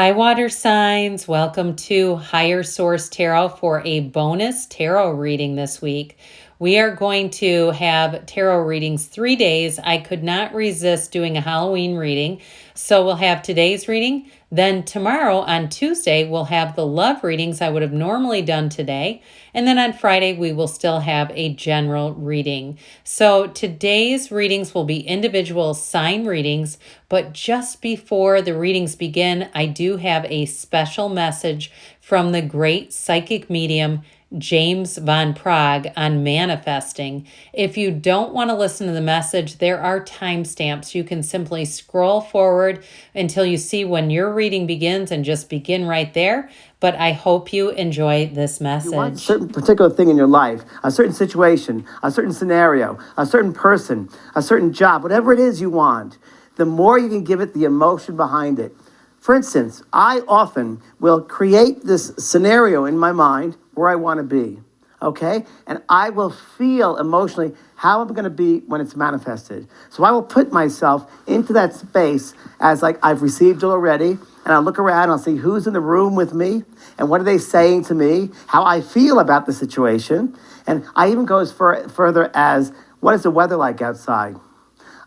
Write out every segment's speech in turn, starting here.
High water signs, welcome to Higher Source Tarot for a bonus tarot reading this week. We are going to have tarot readings 3 days. I could not resist doing a Halloween reading. So we'll have today's reading. Then tomorrow on Tuesday, we'll have the love readings I would have normally done today. And then on Friday, we will still have a general reading. So today's readings will be individual sign readings, but just before the readings begin, I do have a special message from the great psychic medium, James Van Praagh, on manifesting. If you don't want to listen to the message, there are timestamps. You can simply scroll forward until you see when your reading begins and just begin right there. But I hope you enjoy this message. You want a certain particular thing in your life, a certain situation, a certain scenario, a certain person, a certain job, whatever it is you want, the more you can give it the emotion behind it. For instance, I often will create this scenario in my mind where I want to be, okay? And I will feel emotionally how I'm going to be when it's manifested. So I will put myself into that space as like I've received it already, and I'll look around and I'll see who's in the room with me, and what are they saying to me, how I feel about the situation. And I even go as further as, what is the weather like outside?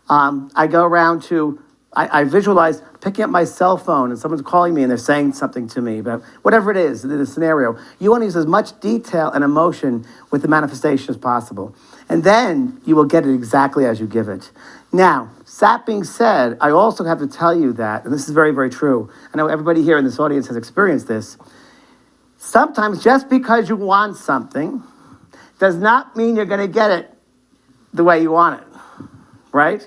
I go around to, I visualize picking up my cell phone and someone's calling me and they're saying something to me about whatever it is, the scenario. You want to use as much detail and emotion with the manifestation as possible. And then you will get it exactly as you give it. Now, that being said, I also have to tell you that, and this is very, very true. I know everybody here in this audience has experienced this. Sometimes just because you want something does not mean you're going to get it the way you want it, right?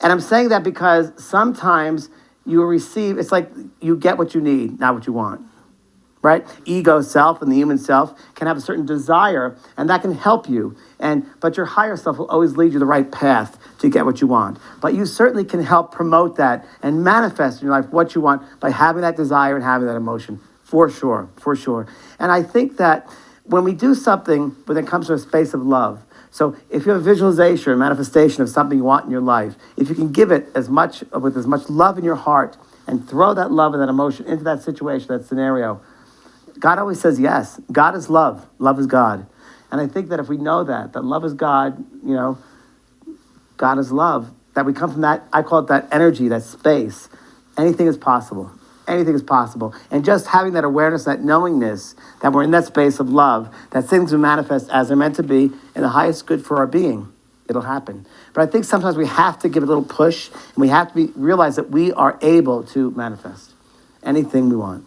And I'm saying that because sometimes you receive, it's like you get what you need, not what you want, right? Ego self and the human self can have a certain desire, and that can help you. But your higher self will always lead you the right path to get what you want. But you certainly can help promote that and manifest in your life what you want by having that desire and having that emotion, for sure, for sure. And I think that when we do something when it comes to a space of love, so if you have a visualization or manifestation of something you want in your life, if you can give it with as much love in your heart and throw that love and that emotion into that situation, that scenario, God always says yes. God is love. Love is God. And I think that if we know that love is God, God is love, that we come from that, I call it that energy, that space, anything is possible. Anything is possible. And just having that awareness, that knowingness that we're in that space of love, that things will manifest as they're meant to be in the highest good for our being, it'll happen. But I think sometimes we have to give it a little push, and we have to realize that we are able to manifest anything we want.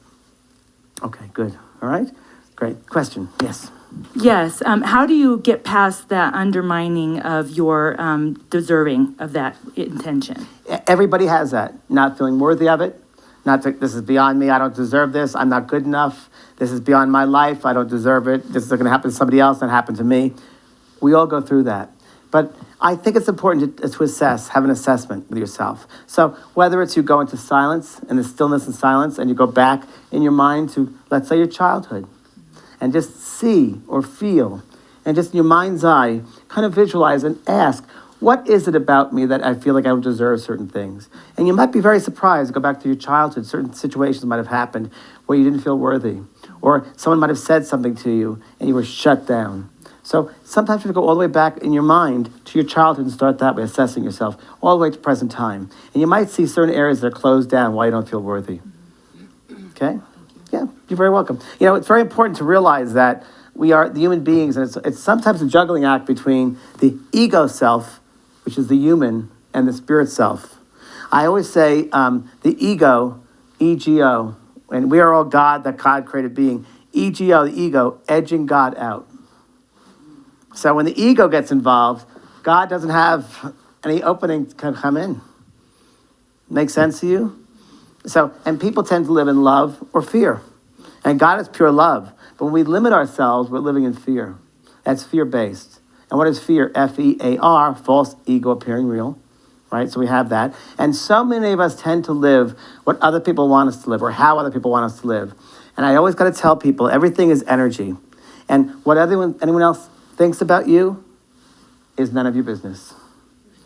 Okay, good. All right? Great. Question. Yes. Yes. How do you get past that undermining of your deserving of that intention? Everybody has that. Not feeling worthy of it. This is beyond me, I don't deserve this, I'm not good enough, this is beyond my life, I don't deserve it, this is going to happen to somebody else, not happen to me. We all go through that. But I think it's important to assess, have an assessment with yourself. So whether it's you go into silence, and the stillness and silence, and you go back in your mind to, let's say, your childhood, and just see or feel, and just in your mind's eye, kind of visualize and ask, what is it about me that I feel like I don't deserve certain things? And you might be very surprised, go back to your childhood, certain situations might have happened where you didn't feel worthy, or someone might have said something to you and you were shut down. So sometimes you have to go all the way back in your mind to your childhood and start that way, assessing yourself, all the way to present time. And you might see certain areas that are closed down why you don't feel worthy. Okay? Yeah, you're very welcome. It's very important to realize that we are the human beings, and it's sometimes a juggling act between the ego self, which is the human, and the spirit self. I always say the ego, ego, and we are all God, that God created being. Ego, the ego, edging God out. So when the ego gets involved, God doesn't have any opening to come in. Make sense to you? So, and people tend to live in love or fear. And God is pure love. But when we limit ourselves, we're living in fear. That's fear-based. And what is fear? F-E-A-R, false ego appearing real, right? So we have that. And so many of us tend to live what other people want us to live, or how other people want us to live. And I always got to tell people, everything is energy. And what anyone else thinks about you is none of your business.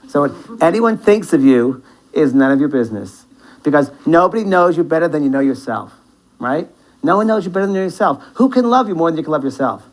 So what anyone thinks of you is none of your business. because nobody knows you better than you know yourself, right? No one knows you better than yourself. Who can love you more than you can love yourself?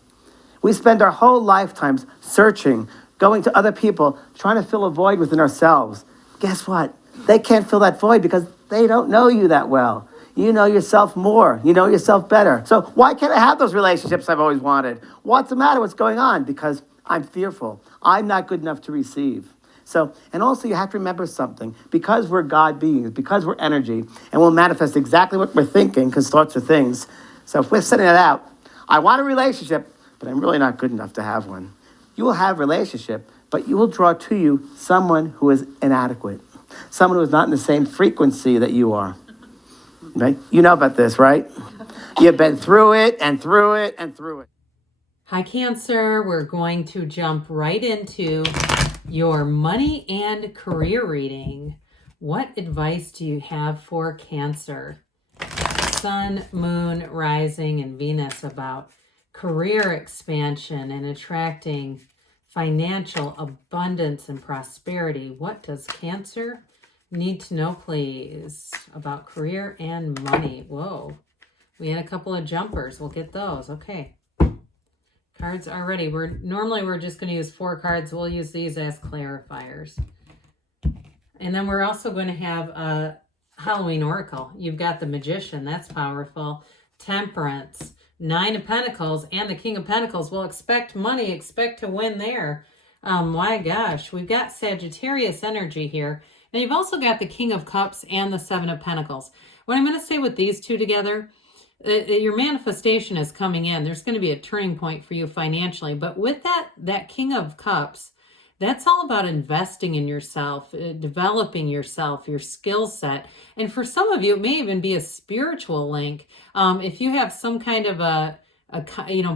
We spend our whole lifetimes searching, going to other people, trying to fill a void within ourselves. Guess what? They can't fill that void because they don't know you that well. You know yourself more. You know yourself better. So why can't I have those relationships I've always wanted? What's the matter? What's going on? Because I'm fearful. I'm not good enough to receive. So, and also you have to remember something. Because we're God beings, because we're energy, and we'll manifest exactly what we're thinking, because thoughts are things. So if we're setting it out, I want a relationship, but I'm really not good enough to have one. You will have a relationship, but you will draw to you someone who is inadequate. Someone who is not in the same frequency that you are. Right? You know about this, right? You've been through it and through it and through it. Hi, Cancer. We're going to jump right into your money and career reading. What advice do you have for Cancer? Sun, Moon, Rising, and Venus about career expansion and attracting financial abundance and prosperity. What does Cancer need to know, please, about career and money? Whoa, we had a couple of jumpers. We'll get those. Okay. Cards are ready. We're just going to use 4 cards. We'll use these as clarifiers. And then we're also going to have a Halloween Oracle. You've got the Magician. That's powerful. Temperance. 9 of Pentacles and the King of Pentacles. Well, expect money. Expect to win there. My gosh. We've got Sagittarius energy here. And you've also got the King of Cups and the 7 of Pentacles. What I'm going to say with these two together, your manifestation is coming in. There's going to be a turning point for you financially. But with that King of Cups, that's all about investing in yourself, developing yourself, your skill set. And for some of you, it may even be a spiritual link. If you have some kind of a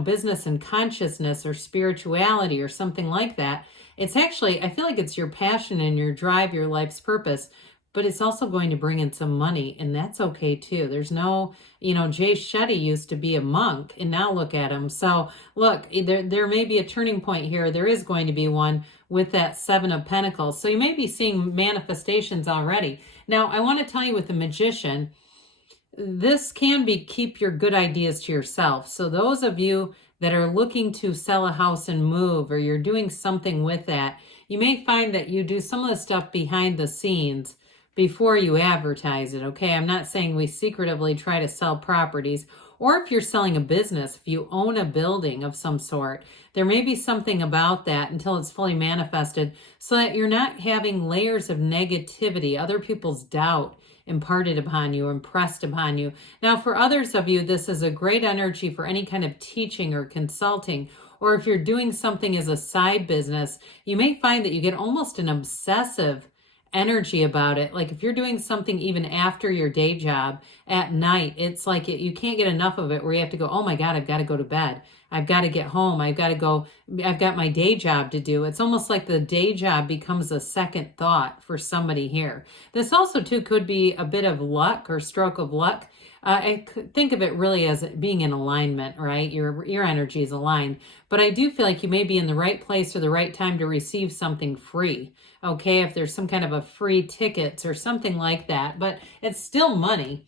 business and consciousness or spirituality or something like that, it's actually, I feel like it's your passion and your drive, your life's purpose. But it's also going to bring in some money, and that's okay too. There's no, Jay Shetty used to be a monk, and now look at him. So look, there may be a turning point here. There is going to be one with that 7 of Pentacles. So you may be seeing manifestations already. Now, I want to tell you with the Magician, this can be keep your good ideas to yourself. So those of you that are looking to sell a house and move, or you're doing something with that, you may find that you do some of the stuff behind the scenes before you advertise it, okay? I'm not saying we secretively try to sell properties, or if you're selling a business, if you own a building of some sort, there may be something about that until it's fully manifested so that you're not having layers of negativity, other people's doubt imparted upon you, impressed upon you. Now, for others of you, this is a great energy for any kind of teaching or consulting, or if you're doing something as a side business, you may find that you get almost an obsessive energy about it. Like if you're doing something even after your day job at night, it's like you can't get enough of it where you have to go, oh my God, I've got to go to bed. I've got to get home. I've got my day job to do. It's almost like the day job becomes a second thought for somebody here. This also too could be a bit of luck or stroke of luck. I think of it really as being in alignment, right? Your energy is aligned. But I do feel like you may be in the right place or the right time to receive something free. Okay, if there's some kind of a free tickets or something like that, but it's still money.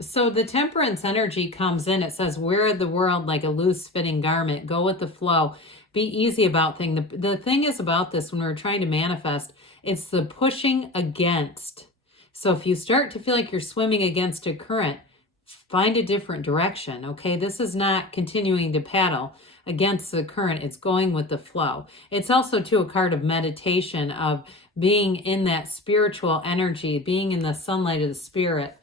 So the temperance energy comes in. It says, wear the world like a loose fitting garment. Go with the flow. Be easy about things. The thing is about this, when we're trying to manifest, it's the pushing against. So if you start to feel like you're swimming against a current, find a different direction, okay? This is not continuing to paddle against the current. It's going with the flow. It's also, too, a card of meditation, of being in that spiritual energy, being in the sunlight of the spirit.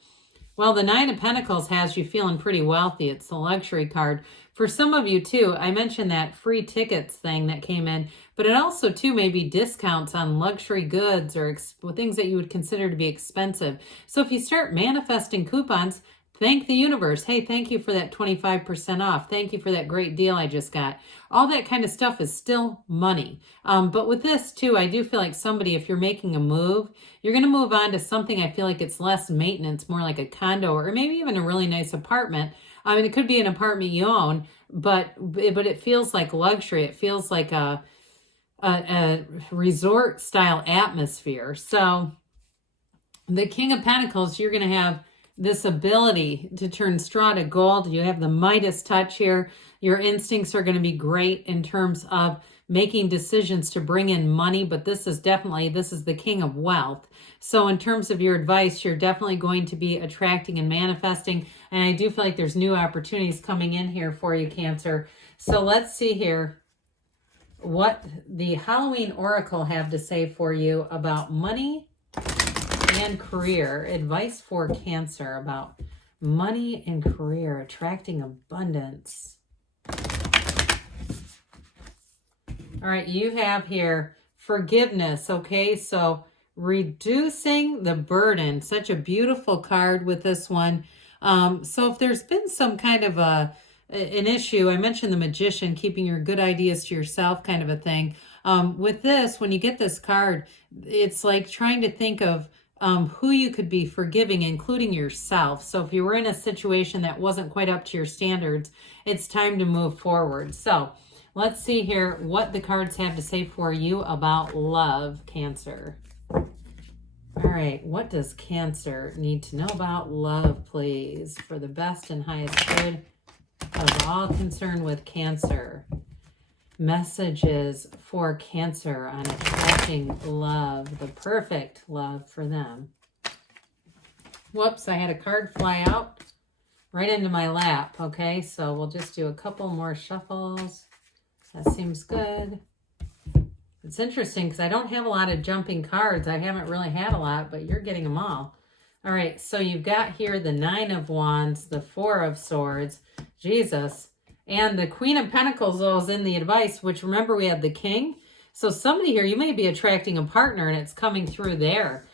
Well, the 9 of Pentacles has you feeling pretty wealthy. It's the luxury card. For some of you, too, I mentioned that free tickets thing that came in, but it also, too, may be discounts on luxury goods or things that you would consider to be expensive. So if you start manifesting coupons, thank the universe. Hey, thank you for that 25% off. Thank you for that great deal I just got. All that kind of stuff is still money. But with this too, I do feel like somebody, if you're making a move, you're going to move on to something, I feel like it's less maintenance, more like a condo, or maybe even a really nice apartment. I mean, it could be an apartment you own, but it feels like luxury. It feels like a resort style atmosphere. So the King of Pentacles, you're going to have this ability to turn straw to gold. You have the Midas touch here. Your instincts are going to be great in terms of making decisions to bring in money, but this is the King of Wealth. So in terms of your advice, you're definitely going to be attracting and manifesting. And I do feel like there's new opportunities coming in here for you, Cancer. So let's see here what the Halloween Oracle have to say for you about money and career. Advice for Cancer about money and career, attracting abundance. All right, you have here forgiveness, okay? So reducing the burden, such a beautiful card with this one. So if there's been some kind of an issue, I mentioned the Magician, keeping your good ideas to yourself kind of a thing. With this, when you get this card, it's like trying to think of who you could be forgiving, including yourself. So if you were in a situation that wasn't quite up to your standards, it's time to move forward. So let's see here what the cards have to say for you about love, Cancer. All right, what does Cancer need to know about love, please, for the best and highest good of all concerned with Cancer? Messages for Cancer on attracting love, the perfect love for them. Whoops, I had a card fly out right into my lap. Okay, so we'll just do a couple more shuffles. That seems good. It's interesting because I don't have a lot of jumping cards. I haven't really had a lot, but you're getting them all. All right, so you've got here the Nine of Wands, the Four of Swords, Jesus, and the Queen of Pentacles is in the advice, which remember we had the King. So somebody here, you may be attracting a partner and it's coming through there.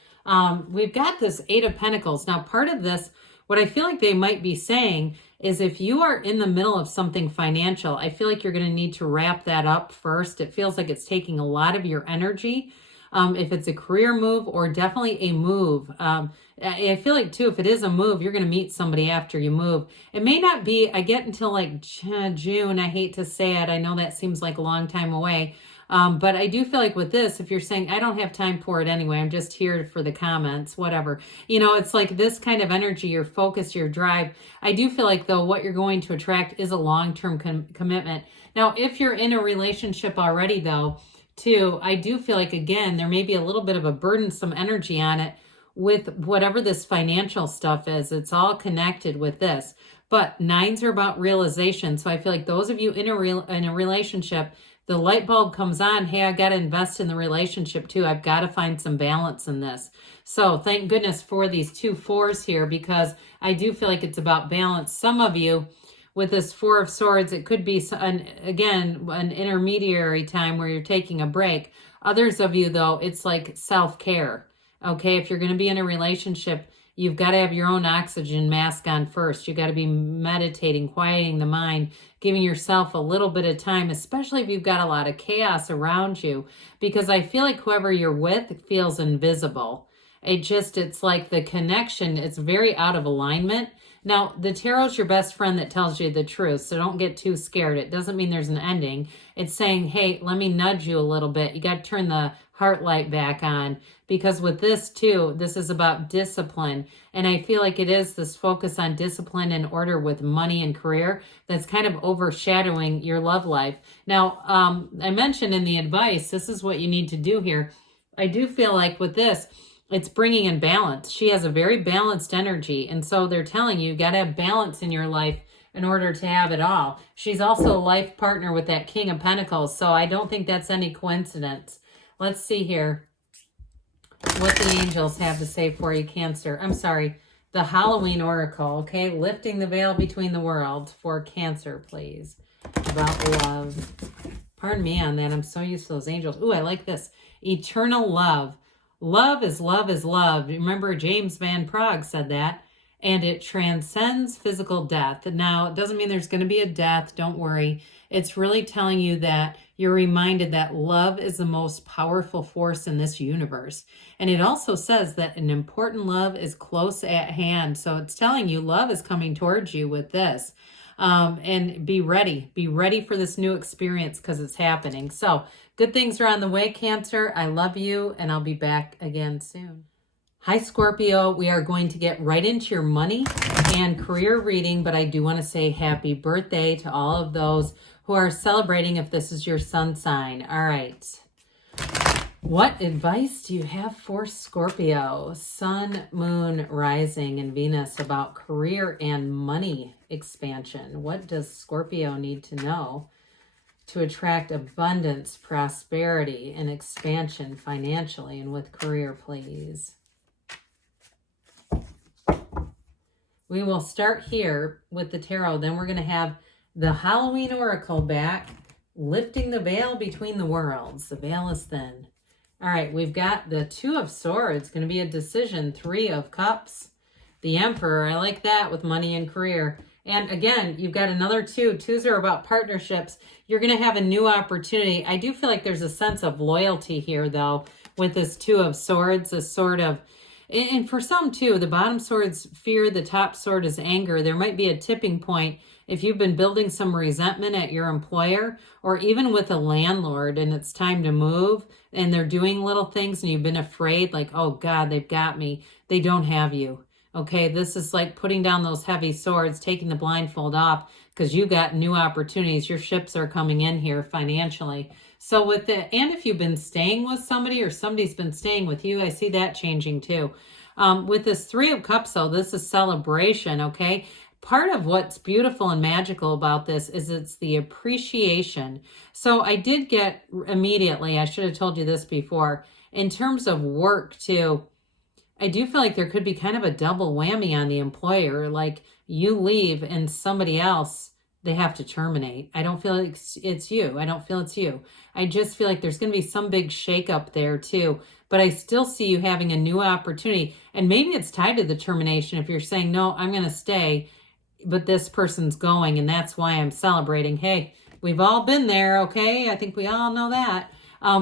We've got this Eight of Pentacles. Now, part of this, what I feel like they might be saying is if you are in the middle of something financial, I feel like you're going to need to wrap that up first. It feels like it's taking a lot of your energy. If it's a career move or definitely a move. I feel like too, if it is a move, you're going to meet somebody after you move. It may not be, I get until like June. I hate to say it. I know that seems like a long time away. But I do feel like with this, if you're saying, I don't have time for it anyway, I'm just here for the comments, whatever. You know, it's like this kind of energy, your focus, your drive. I do feel like, though, what you're going to attract is a long-term commitment. Now, if you're in a relationship already, though, too, I do feel like, again, there may be a little bit of a burdensome energy on it with whatever this financial stuff is. It's all connected with this. But nines are about realization. So I feel like those of you in a relationship, the light bulb comes on, hey, I got to invest in the relationship too. I've got to find some balance in this. So thank goodness for these 2 4s here, because I do feel like it's about balance. Some of you with this Four of Swords, it could be, an intermediary time where you're taking a break. Others of you, though, it's like self-care. Okay, if you're going to be in a relationship, you've got to have your own oxygen mask on first. You got to be meditating, quieting the mind, giving yourself a little bit of time, especially if you've got a lot of chaos around you, because I feel like whoever you're with feels invisible. It's like the connection, it's very out of alignment. Now, the tarot's your best friend that tells you the truth, so don't get too scared. It doesn't mean there's an ending. It's saying, hey, let me nudge you a little bit. You got to turn the heart light back on, because with this too, this is about discipline. And I feel like it is this focus on discipline and order with money and career that's kind of overshadowing your love life. Now, I mentioned in the advice, this is what you need to do here. I do feel like with this, it's bringing in balance. She has a very balanced energy. And so they're telling you, you got to have balance in your life in order to have it all. She's also a life partner with that King of Pentacles. So I don't think that's any coincidence. Let's see here what the angels have to say for you, Cancer. I'm sorry, the Halloween Oracle, okay? Lifting the veil between the worlds for Cancer, please. About love. Pardon me on that. I'm so used to those angels. Ooh, I like this. Eternal love. Love is love is love. Remember, James Van Praagh said that. And it transcends physical death. Now, it doesn't mean there's going to be a death. Don't worry. It's really telling you that you're reminded that love is the most powerful force in this universe. And it also says that an important love is close at hand. So it's telling you love is coming towards you with this. And be ready. Be ready for this new experience because it's happening. So good things are on the way, Cancer. I love you, and I'll be back again soon. Hi, Scorpio. We are going to get right into your money and career reading, but I do want to say happy birthday to all of those who are celebrating if this is your sun sign. All right. What advice do you have for Scorpio, Sun, Moon, Rising, and Venus about career and money expansion? What does Scorpio need to know to attract abundance, prosperity, and expansion financially and with career, please? We will start here with the tarot. Then we're going to have the Halloween Oracle back, lifting the veil between the worlds. The veil is thin. All right, we've got the Two of Swords, going to be a decision. Three of Cups, the Emperor. I like that with money and career. And again, you've got another two. Twos are about partnerships. You're going to have a new opportunity. I do feel like there's a sense of loyalty here, though, with this Two of Swords, a sort of, and for some too, the bottom sword's fear, the top sword is anger. There might be a tipping point if you've been building some resentment at your employer or even with a landlord and it's time to move and they're doing little things and you've been afraid like, oh God, they've got me. They don't have you. Okay, this is like putting down those heavy swords, taking the blindfold off because you got new opportunities. Your ships are coming in here financially. So with it, and if you've been staying with somebody or somebody's been staying with you, I see that changing too. With this Three of Cups, though, this is celebration, okay? Part of what's beautiful and magical about this is it's the appreciation. So I did get immediately, I should have told you this before, in terms of work too, I do feel like there could be kind of a double whammy on the employer. Like you leave and somebody else, they have to terminate. I don't feel like it's you. I don't feel it's you. I just feel like there's going to be some big shakeup there too. But I still see you having a new opportunity. And maybe it's tied to the termination. If you're saying, no, I'm going to stay, but this person's going and that's why I'm celebrating. Hey, we've all been there, okay? I think we all know that.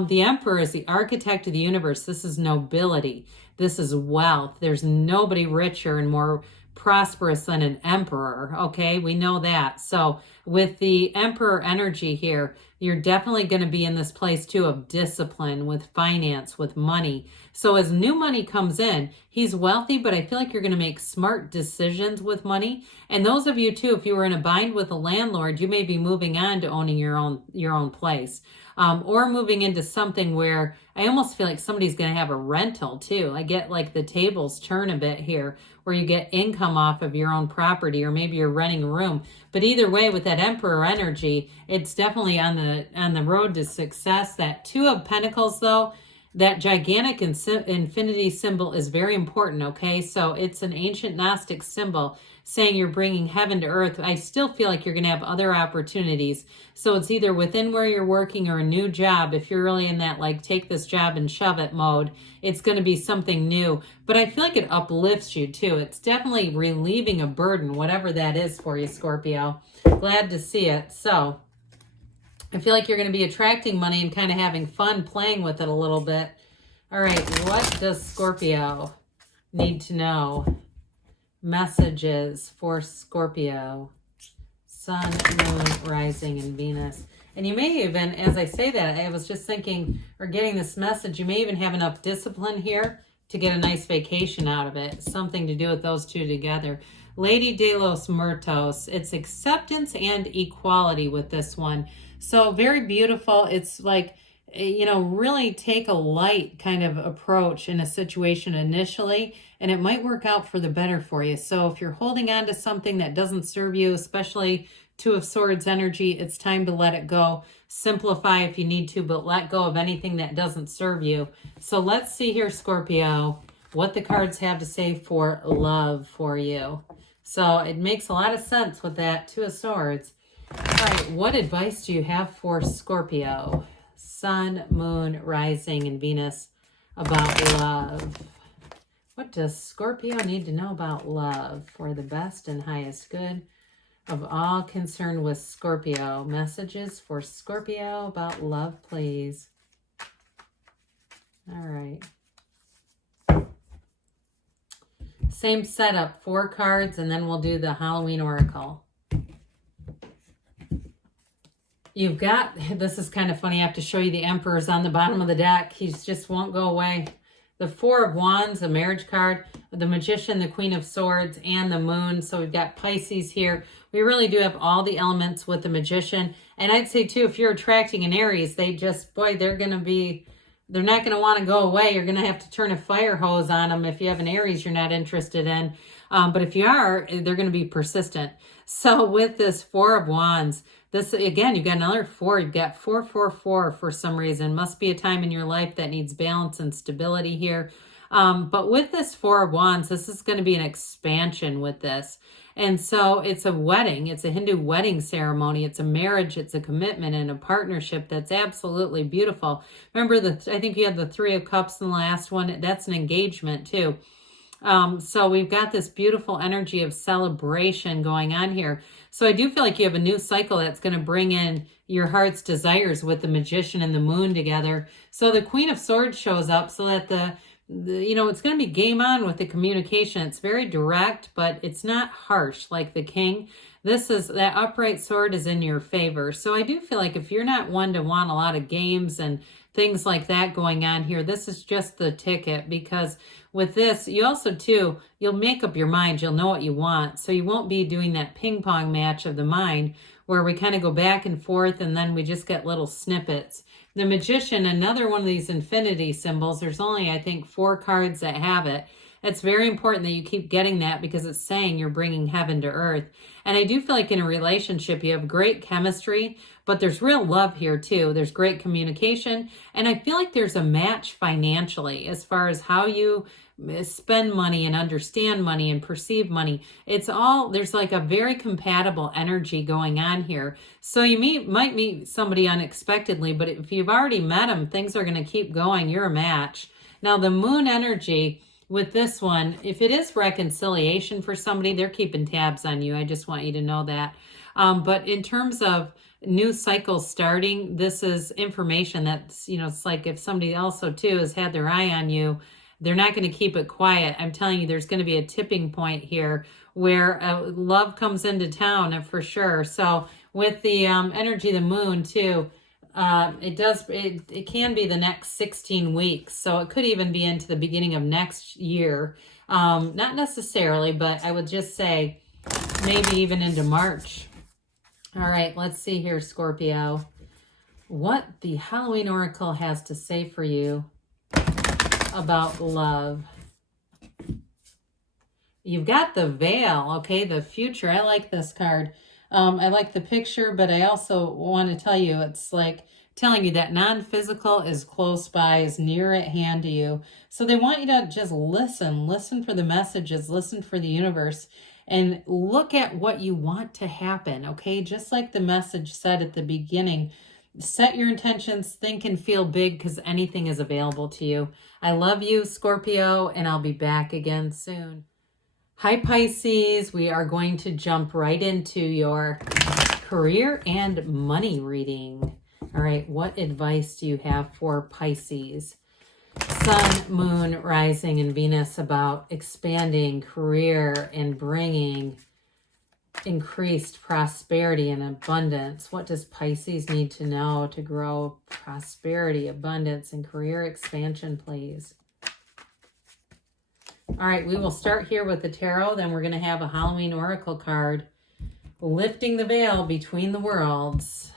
The Emperor is the architect of the universe. This is nobility. This is wealth. There's nobody richer and more prosperous than an emperor, okay? We know that. So with the Emperor energy here, you're definitely going to be in this place too of discipline with finance, with money. So as new money comes in, he's wealthy, but I feel like you're going to make smart decisions with money. And those of you too, if you were in a bind with a landlord, you may be moving on to owning your own place. Or moving into something where I almost feel like somebody's going to have a rental too. I get like the tables turn a bit here where you get income off of your own property or maybe you're renting a room. But either way, with that Emperor energy, it's definitely on the road to success. That Two of Pentacles though, that gigantic infinity symbol is very important, okay? So it's an ancient Gnostic symbol saying you're bringing heaven to earth. I still feel like you're going to have other opportunities. So it's either within where you're working or a new job. If you're really in that, like, take this job and shove it mode, it's going to be something new. But I feel like it uplifts you too. It's definitely relieving a burden, whatever that is for you, Scorpio. Glad to see it. So I feel like you're going to be attracting money and kind of having fun playing with it a little bit. All right, what does Scorpio need to know? Messages for Scorpio. Sun, Moon, Rising, and Venus. And you may even, as I say that, I was just thinking, or getting this message, you may even have enough discipline here to get a nice vacation out of it. Something to do with those two together. Lady de los Muertos. It's acceptance and equality with this one. So very beautiful. It's like, you know, really take a light kind of approach in a situation initially, and it might work out for the better for you. So if you're holding on to something that doesn't serve you, especially Two of Swords energy, it's time to let it go. Simplify if you need to, but let go of anything that doesn't serve you. So let's see here, Scorpio, what the cards have to say for love for you. So it makes a lot of sense with that Two of Swords. All right, what advice do you have for Scorpio? Sun, Moon, Rising, and Venus about love. What does Scorpio need to know about love for the best and highest good of all concerned with Scorpio? Messages for Scorpio about love, please. All right. Same setup, 4 cards, and then we'll do the Halloween Oracle. You've got, this is kind of funny, I have to show you the Emperor's on the bottom of the deck. He just won't go away. the Four of Wands, a marriage card, the Magician, the Queen of Swords, and the Moon. So we've got Pisces here. We really do have all the elements with the Magician. And I'd say too, if you're attracting an Aries, they just, boy, they're not going to want to go away. You're going to have to turn a fire hose on them if you have an Aries you're not interested in. But if you are, they're going to be persistent. So with this Four of Wands, this, again, you've got another 4. You've got 444 for some reason. Must be a time in your life that needs balance and stability here. But with this Four of Wands, this is going to be an expansion with this. And so it's a wedding. It's a Hindu wedding ceremony. It's a marriage. It's a commitment and a partnership that's absolutely beautiful. Remember, I think you had the Three of Cups in the last one. That's an engagement too. So we've got this beautiful energy of celebration going on here. So I do feel like you have a new cycle that's going to bring in your heart's desires with the Magician and the Moon together. So the Queen of Swords shows up so that it's going to be game on with the communication. It's very direct, but it's not harsh like the King. That upright sword is in your favor. So I do feel like if you're not one to want a lot of games and things like that going on here, this is just the ticket, because with this, you also too, you'll make up your mind. You'll know what you want. So you won't be doing that ping pong match of the mind where we kind of go back and forth and then we just get little snippets. The Magician, another one of these infinity symbols, there's only, I think, 4 cards that have it. It's very important that you keep getting that because it's saying you're bringing heaven to earth. And I do feel like in a relationship, you have great chemistry, but there's real love here too. There's great communication. And I feel like there's a match financially as far as how you spend money and understand money and perceive money. There's like a very compatible energy going on here. So you might meet somebody unexpectedly, but if you've already met them, things are going to keep going. You're a match. Now the Moon energy with this one, if it is reconciliation for somebody, they're keeping tabs on you. I just want you to know that. But in terms of new cycles starting, this is information that's, it's like if somebody also too has had their eye on you, they're not going to keep it quiet. I'm telling you, there's going to be a tipping point here where love comes into town for sure. So with the energy of the Moon too, it can be the next 16 weeks. So it could even be into the beginning of next year. Not necessarily, but I would just say maybe even into March. All right, let's see here, Scorpio. What the Halloween Oracle has to say for you about love. You've got the veil, okay, the future. I like this card. I like the picture, but I also want to tell you, it's like telling you that non-physical is close by, is near at hand to you. So they want you to just listen for the messages, listen for the universe, and look at what you want to happen, okay? Just like the message said at the beginning, set your intentions, think and feel big because anything is available to you. I love you, Scorpio, and I'll be back again soon. Hi, Pisces. We are going to jump right into your career and money reading. All right, what advice do you have for Pisces? Sun, Moon, Rising, and Venus about expanding career and bringing increased prosperity and abundance. What does Pisces need to know to grow prosperity, abundance, and career expansion, please? All right, we will start here with the tarot. Then we're going to have a Halloween Oracle card, lifting the veil between the worlds.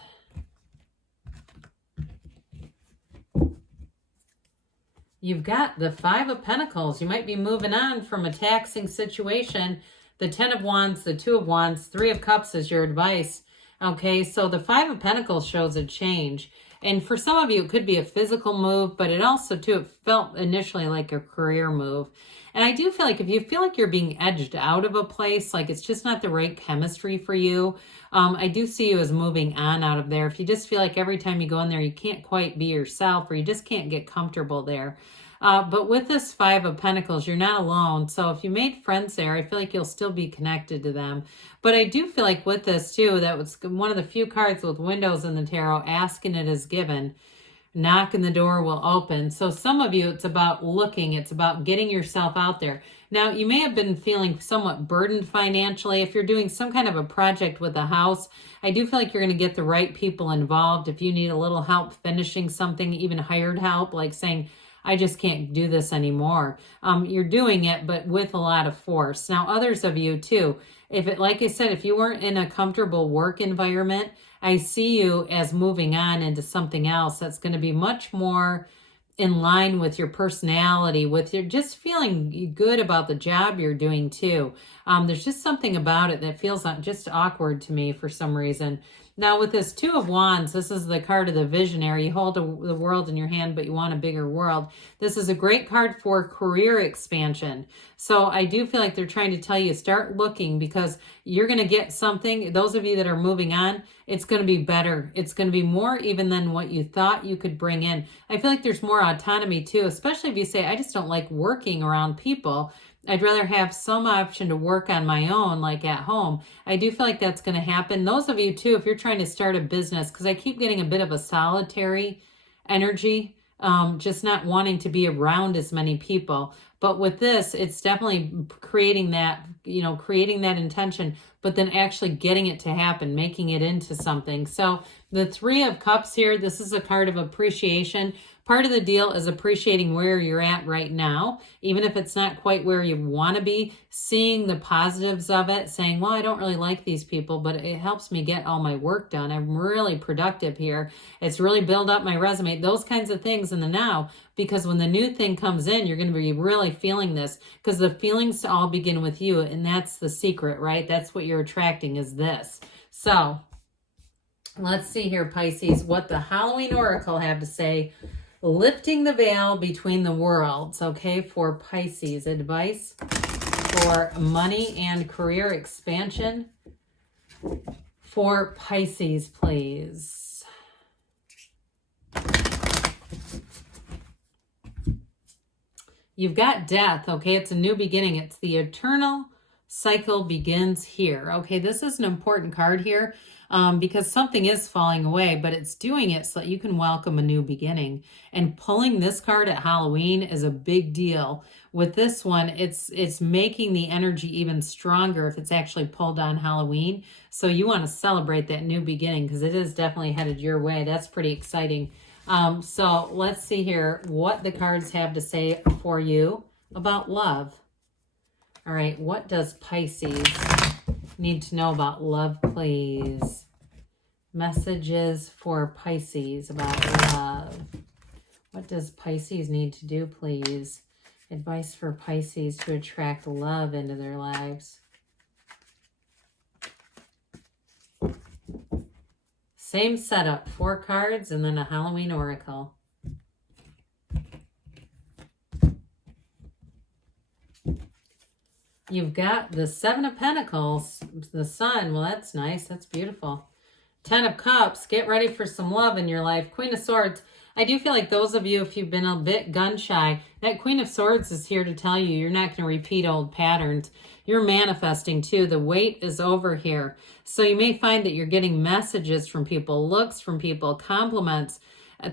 You've got the Five of Pentacles. You might be moving on from a taxing situation. The Ten of Wands, the Two of Wands, Three of Cups is your advice. Okay, so the Five of Pentacles shows a change. And for some of you, it could be a physical move, but it also, too, it felt initially like a career move. And I do feel like if you feel like you're being edged out of a place, like it's just not the right chemistry for you, I do see you as moving on out of there. If you just feel like every time you go in there, you can't quite be yourself or you just can't get comfortable there. But with this Five of Pentacles, you're not alone. So if you made friends there, I feel like you'll still be connected to them. But I do feel like with this too, that was one of the few cards with windows in the tarot, asking it is given. Knock and the door will open. So some of you, it's about looking. It's about getting yourself out there. Now, you may have been feeling somewhat burdened financially. If you're doing some kind of a project with a house, I do feel like you're going to get the right people involved. If you need a little help finishing something, even hired help, like saying, I just can't do this anymore. You're doing it, but with a lot of force. Now, others of you too, like I said, if you weren't in a comfortable work environment, I see you as moving on into something else that's going to be much more in line with your personality, with your just feeling good about the job you're doing too. There's just something about it that feels just awkward to me for some reason. Now with this Two of Wands, this is the card of the visionary. You hold the world in your hand, but you want a bigger world. This is a great card for career expansion. So I do feel like they're trying to tell you, start looking, because you're going to get something. Those of you that are moving on, it's going to be better. It's going to be more even than what you thought you could bring in. I feel like there's more autonomy too, especially if you say, I just don't like working around people. I'd rather have some option to work on my own, like at home. I do feel like that's going to happen. Those of you too, if you're trying to start a business, because I keep getting a bit of a solitary energy, just not wanting to be around as many people. But with this, it's definitely creating that, creating that intention, but then actually getting it to happen, making it into something. So the Three of Cups here, this is a card of appreciation. Part of the deal is appreciating where you're at right now, even if it's not quite where you want to be, seeing the positives of it, saying, well, I don't really like these people, but it helps me get all my work done. I'm really productive here. It's really built up my resume, those kinds of things in the now, because when the new thing comes in, you're going to be really feeling this, because the feelings all begin with you, and that's the secret, right? That's what you're attracting, is this. So let's see here, Pisces, what the Halloween Oracle have to say. Lifting the veil between the worlds, okay, for Pisces. Advice for money and career expansion for Pisces, please. You've got death, okay? It's a new beginning. It's the eternal cycle begins here. Okay, this is an important card here because something is falling away, but it's doing it so that you can welcome a new beginning. And pulling this card at Halloween is a big deal. With this one, it's making the energy even stronger if it's actually pulled on Halloween. So you want to celebrate that new beginning because it is definitely headed your way. That's pretty exciting. So let's see here what the cards have to say for you about love. All right, what does Pisces need to know about love, please? Messages for Pisces about love. What does Pisces need to do, please? Advice for Pisces to attract love into their lives. Same setup, 4 cards and then a Halloween Oracle. You've got the 7 of Pentacles, the Sun. Well, that's nice. That's beautiful. 10 of Cups. Get ready for some love in your life. Queen of Swords. I do feel like those of you, if you've been a bit gun shy, that Queen of Swords is here to tell you you're not going to repeat old patterns. You're manifesting too. The wait is over here. So you may find that you're getting messages from people, looks from people, compliments,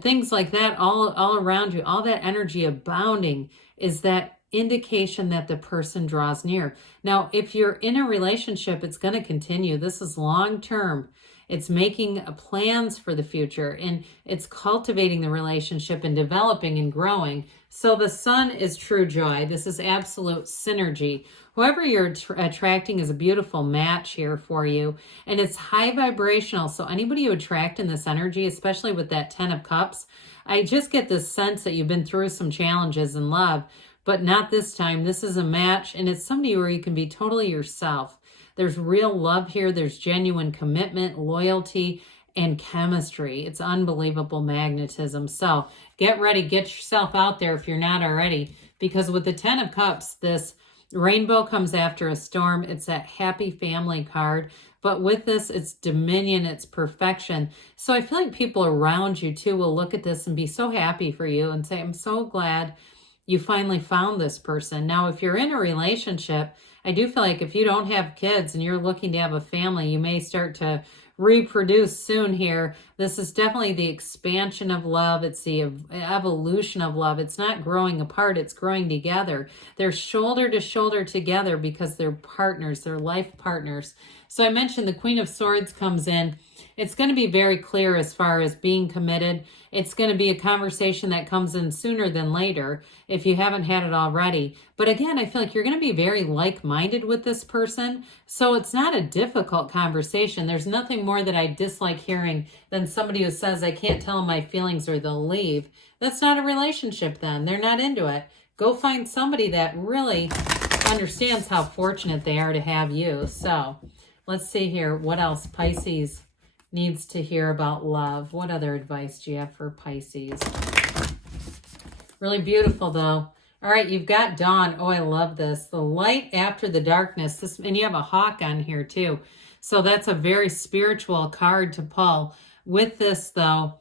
things like that all around you. All that energy abounding is that indication that the person draws near. Now, if you're in a relationship, it's going to continue. This is long term. It's making plans for the future, and it's cultivating the relationship and developing and growing. So the Sun is true joy. This is absolute synergy. Whoever you're attracting is a beautiful match here for you, and it's high vibrational. So anybody you attract in this energy, especially with that 10 of Cups, I just get this sense that you've been through some challenges in love, but not this time. This is a match, and it's somebody where you can be totally yourself. There's real love here. There's genuine commitment, loyalty, and chemistry. It's unbelievable magnetism. So get ready. Get yourself out there if you're not already, because with the 10 of Cups, this rainbow comes after a storm. It's that happy family card. But with this, it's dominion, it's perfection. So I feel like people around you too will look at this and be so happy for you and say, I'm so glad you finally found this person. Now, if you're in a relationship, I do feel like if you don't have kids and you're looking to have a family, you may start to reproduce soon here. This is definitely the expansion of love. It's the evolution of love. It's not growing apart, it's growing together. They're shoulder to shoulder together because they're partners, they're life partners. So I mentioned the Queen of Swords comes in. It's going to be very clear as far as being committed. It's going to be a conversation that comes in sooner than later if you haven't had it already. But again, I feel like you're going to be very like-minded with this person. So it's not a difficult conversation. There's nothing more that I dislike hearing than somebody who says, I can't tell them my feelings or they'll leave. That's not a relationship then. They're not into it. Go find somebody that really understands how fortunate they are to have you. So let's see here. What else? Pisces needs to hear about love. What other advice do you have for Pisces? Really beautiful, though. All right, you've got Dawn. Oh, I love this. The light after the darkness. This, and you have a hawk on here, too. So that's a very spiritual card to pull. With this, though,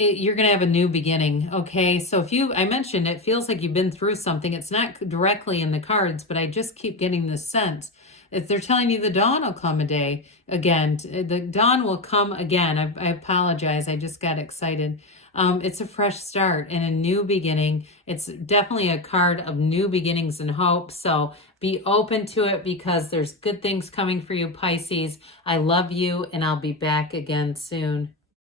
you're going to have a new beginning, okay? So if I mentioned it feels like you've been through something. It's not directly in the cards, but I just keep getting this sense. If they're telling you the dawn will come again, the dawn will come again. I apologize. I just got excited. It's a fresh start and a new beginning. It's definitely a card of new beginnings and hope. So be open to it because there's good things coming for you, Pisces. I love you, and I'll be back again soon.